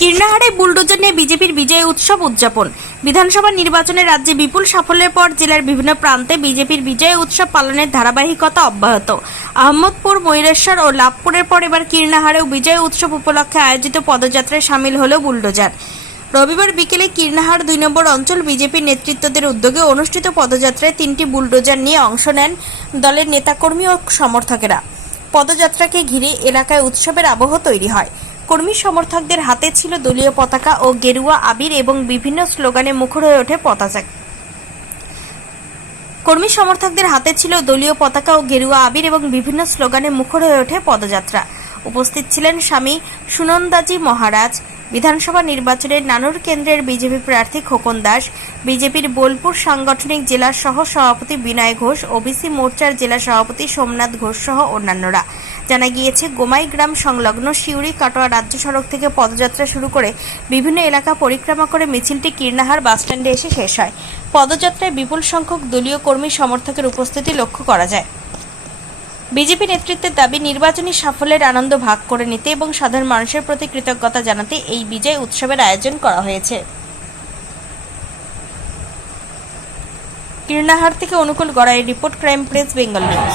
কীর্ণাহারে bulldozer নিয়ে বিজেপির বিজয় উৎসব উদযাপন। বিধানসভা নির্বাচনে রাজ্যে বিপুল সাফল্যের পর জেলার বিভিন্ন প্রান্তে বিজেপির বিজয় উৎসব পালনের ধারাবাহিকতা অব্যাহত। আহমদপুর, ময়ূরেশ্বর ও লাভপুরের পর এবার কীর্ণাহারেও বিজয় উৎসব উপলক্ষে আয়োজিত পদযাত্রায় সামিল হল বুলডোজার। রবিবার বিকেলে কীর্ণাহার ২ নম্বর অঞ্চল বিজেপির নেতৃত্বদের উদ্যোগে অনুষ্ঠিত পদযাত্রায় ৩টি বুলডোজার নিয়ে অংশ নেন দলের নেতাকর্মী ও সমর্থকেরা। পদযাত্রাকে ঘিরে এলাকায় উৎসবের আবহ তৈরি হয়। কর্মী সমর্থকদের হাতে ছিল দলীয় পতাকা ও গেরুয়া আবির এবং বিভিন্ন স্লোগানে মুখর হয়ে ওঠে পদযাত্রা। উপস্থিত ছিলেন স্বামী সুনন্দাজি মহারাজ, বিধানসভা নির্বাচনের নানুর কেন্দ্রের বিজেপি প্রার্থী খোকন দাস, বিজেপির বোলপুর সাংগঠনিক জেলা সহ সভাপতি বিনয় ঘোষ, ওবিসি মোর্চার জেলা সভাপতি সোমনাথ ঘোষ সহ অন্যান্যরা। জানা গিয়েছে, গোমাই গ্রাম সংলগ্ন শিউরি কাটোয়া রাজ্য সড়ক থেকে পদযাত্রা শুরু করে বিভিন্ন এলাকা পরিক্রমা করে মিছিলটি কীর্ণাহার বাসস্ট্যান্ডে এসে শেষ হয়। পদযাত্রায় বিপুল সংখ্যক দলীয় কর্মী সমর্থকের উপস্থিতি লক্ষ্য করা যায়। বিজেপি নেতৃত্বের দাবি, নির্বাচনী সাফল্যের আনন্দ ভাগ করে নিতে এবং সাধারণ মানুষের প্রতি কৃতজ্ঞতা জানাতে এই বিজয় উৎসবের আয়োজন করা হয়েছে। কীর্ণাহার থেকে অনুকূল গড়াইয়ের report, crime press Bengal news.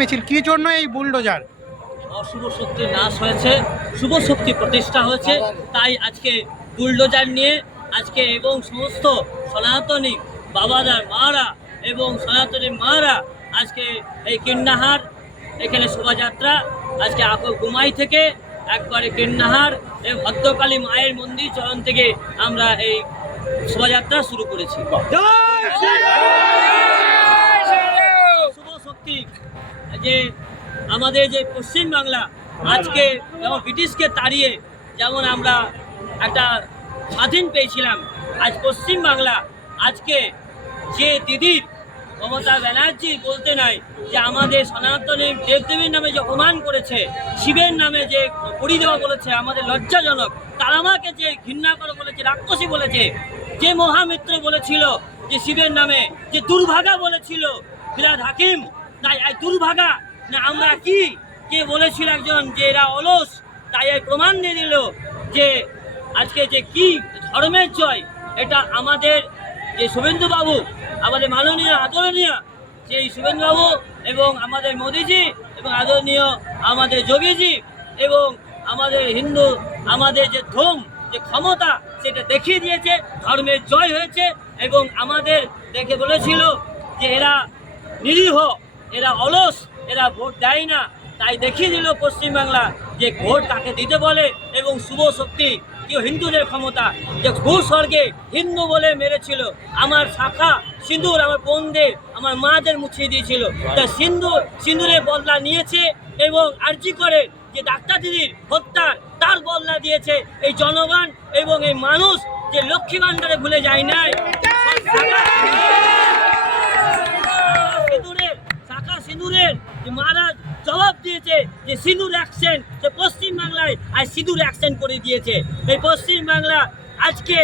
মিছিল কি জন্য এই বুলডোজার? অশুভ শক্তি নাশ হয়েছে, শুভ শক্তি প্রতিষ্ঠা হয়েছে, তাই আজকে বুলডোজার নিয়ে আজকে এবং সমস্ত সনাতনী বাবাদার মারা এবং সনাতনী মারা আজকে এই কীর্ণাহার এখানে শোভাযাত্রা আজকে গোমাই থেকে একবারে কীর্ণাহার এবং ভদ্রকালী মায়ের মন্দির চরণ থেকে আমরা এই শোভাযাত্রা শুরু করেছি। শুভ শক্তি যে আমাদের যে পশ্চিমবাংলা আজকে যেমন ব্রিটিশকে তাড়িয়ে যেমন আমরা একটা স্বাধীন পেয়েছিলাম, আজ পশ্চিমবাংলা আজকে যে দিদির মমতা ব্যানার্জি বলতে নাই যে আমাদের সনাতনী দেবদেবীর নামে যে অপমান করেছে, শিবের নামে যে পড়ি দেওয়া বলেছে, আমাদের লজ্জাজনক, তারা আমাকে যে ঘৃণা করে বলেছে, রাক্ষসী বলেছে, যে মহামিত্র বলেছিল যে শিবের নামে, যে দুর্ভাগা বলেছিল ফিরাদ হাকিম, তাই এই দুর্ভাগা না আমরা কি কে বলেছিল একজন যে এরা অলস, তাই এই প্রমাণ দিয়ে দিল যে আজকে যে কি ধর্মের জয়, এটা আমাদের যে শুভেন্দুবাবু, আমাদের মাননীয় আদরণীয় সেই শুভেন্দুবাবু এবং আমাদের মোদিজি এবং আদরণীয় আমাদের যোগীজি এবং আমাদের হিন্দু আমাদের যে ধর্ম যে ক্ষমতা সেটা দেখিয়ে দিয়েছে, ধর্মের জয় হয়েছে এবং আমাদের দেখে বলেছিল যে এরা নিরীহ, এরা অলস, এরা ভোট দেয় না, তাই দেখিয়ে দিল পশ্চিমবাংলা যে ভোট কাকে দিতে বলে এবং শুভ শক্তি কেউ হিন্দুদের ক্ষমতা যে ভূস্বর্গে হিন্দু বলে মেরেছিল আমার শাখা সিঁদুর আমার বোনদের আমার মাদের মুছিয়ে দিয়েছিল তা সিঁদুরের বদলা নিয়েছে এবং আর্জি করে যে ডাক্তার দিদির হত্যার তার বদলা দিয়েছে এই জনগণ এবং এই মানুষ যে লক্ষ্মী ভাণ্ডারে ভুলে যায় নাই শাখা সিঁদুরের যে মহারাজ জবাব দিয়েছে যে সিঁদুর অ্যাকশন যে পশ্চিমবাংলায় আর সিঁদুর অ্যাকশন করে দিয়েছে এই পশ্চিমবাংলা আজকে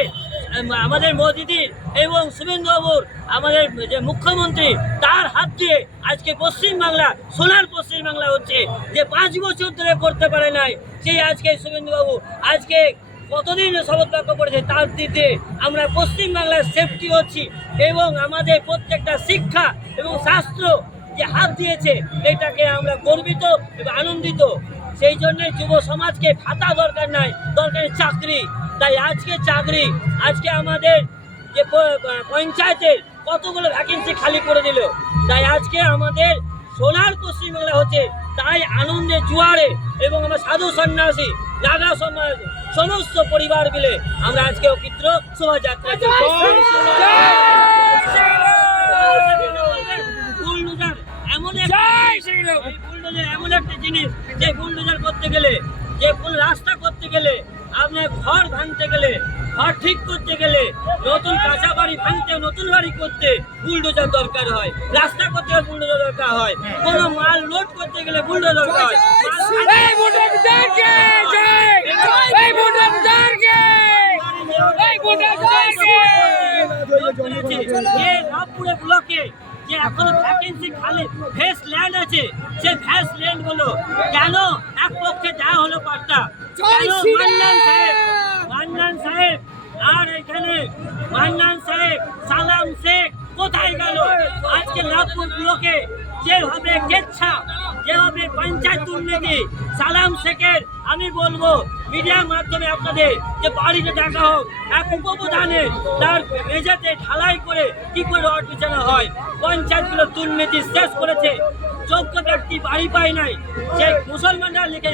আমাদের মোদিদির এবং শুভেন্দুবাবুর আমাদের যে মুখ্যমন্ত্রী তার হাত দিয়ে আজকে পশ্চিমবাংলা সোনার পশ্চিমবাংলা হচ্ছে যে 5 বছর ধরে করতে পারে নাই সেই আজকে শুভেন্দুবাবু আজকে কতদিন শপথ বাক্য করেছে তার দিতে আমরা পশ্চিমবাংলার সেফটি হচ্ছি এবং আমাদের প্রত্যেকটা শিক্ষা এবং শাস্ত্র যে হাত দিয়েছে এটাকে আমরা গর্বিত এবং আনন্দিত সেই জন্য যুব সমাজকে ভাতা দরকার নাই দরকার চাকরি তাই আজকে চাকরি আজকে আমাদের যে পঞ্চায়েতের কতগুলো ভ্যাকেন্সি খালি করে দিল তাই আজকে আমাদের সোনার পশ্চিমবাংলা হচ্ছে তাই আনন্দের জোয়ারে এবং আমার সাধু সন্ন্যাসী রাজা সমাজ সমস্ত পরিবার মিলে আমরা আজকে অকিত্র শোভাযাত্রা এমন একটা জিনিস যে বুলডোজার করতে গেলে যে কোন রাস্তা করতে গেলে আপনার ঘর ভাঙতে গেলে ঘর ঠিক করতে গেলে নতুন কাঁচা বাড়ি ভাঙতে নতুন বাড়ি করতে বুলডোজার দরকার হয় রাস্তা করতে গেলে বুলডোজার দরকার হয় কোনো মাল লোড করতে গেলে বুলডোজার দরকার হয় রামপুরে ব্লকে যে এখনো ভ্যাকেন্সি খালি ভেস্ট ল্যান্ড আছে সেই ভেস্ট ল্যান্ড গুলো কেন এক পক্ষে দেওয়া হলো পাট্টা কেন মান্নান সাহেব আর এখানে মান্নান সাহেব সালাম শেখ কোথায় গেল আজকে রামপুর ব্লকে যেভাবে গেচ্ছা যেভাবে পঞ্চায়েত দুর্নীতি সালাম শেখের আমি বলবো মিডিয়ার মাধ্যমে আপনাদের যে বাড়িতে দেখা হোক এক উপপ্রধানে তার মেঝেতে ঢালাই করে কি করে রড বিছানো হয় পঞ্চায়েতগুলো দুর্নীতি শেষ করেছে যোগ্য ব্যক্তি বাড়ি পায় নাই সে মুসলমানরা লিখে